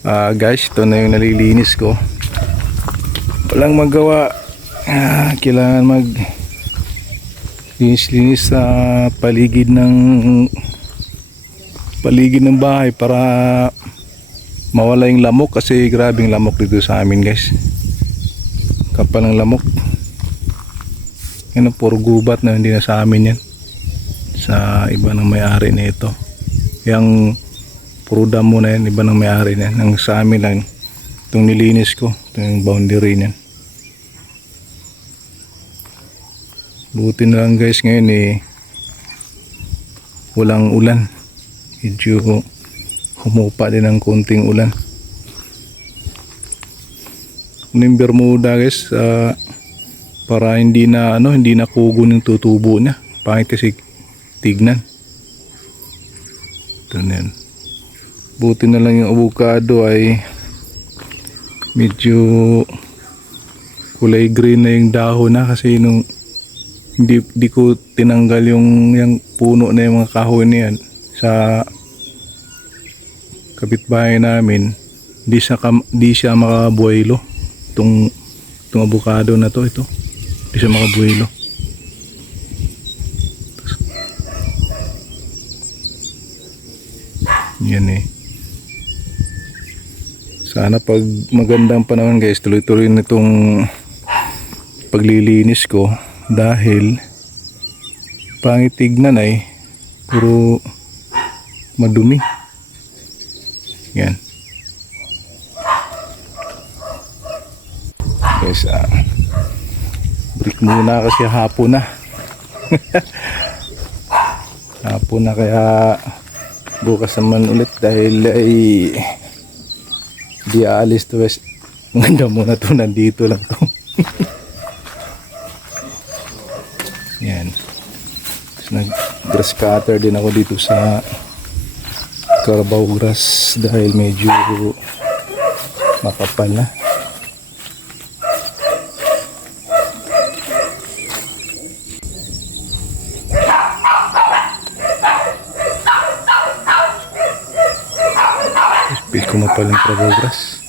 Guys, ito na yung nalilinis ko. Walang magawa. Kailangan mag linis sa paligid ng bahay para mawala yung lamok, kasi grabing lamok dito sa amin, guys. Kapal ng lamok. Yan, puro gubat na, hindi na sa amin yan. Sa iba ng may-ari na ito. Yang puro damo na yan, iba ng may-ari na yan. Ang sa amin lang, itong nilinis ko, itong boundary niyan. Buti na lang, guys, ngayon walang ulan. Medyo humupa din ng konting ulan. Yung Bermuda, guys, para hindi na kugo yung tutubo niya. Pangit kasi tignan. Ito na yan. Buti na lang yung avocado ay medyo kulay green na yung dahon na, kasi nung hindi ko tinanggal yung puno na yung mga kahoy na yan sa kapitbahay namin, di siya makabuelo. Itong avocado na to, di siya makabuelo. Yan sana pag magandang panahon, guys, tuloy-tuloy na itong paglilinis ko, dahil pangit tignan ay puro madumi. Yan, guys, break muna kasi hapon na. Hapon na, kaya bukas naman ulit, dahil ay di aalis to, guys. Maganda muna to, nandito lang to. Yan, nag grass cutter din ako dito sa Carabao grass, dahil medyo makapal na. Pito na palang Carabao grass.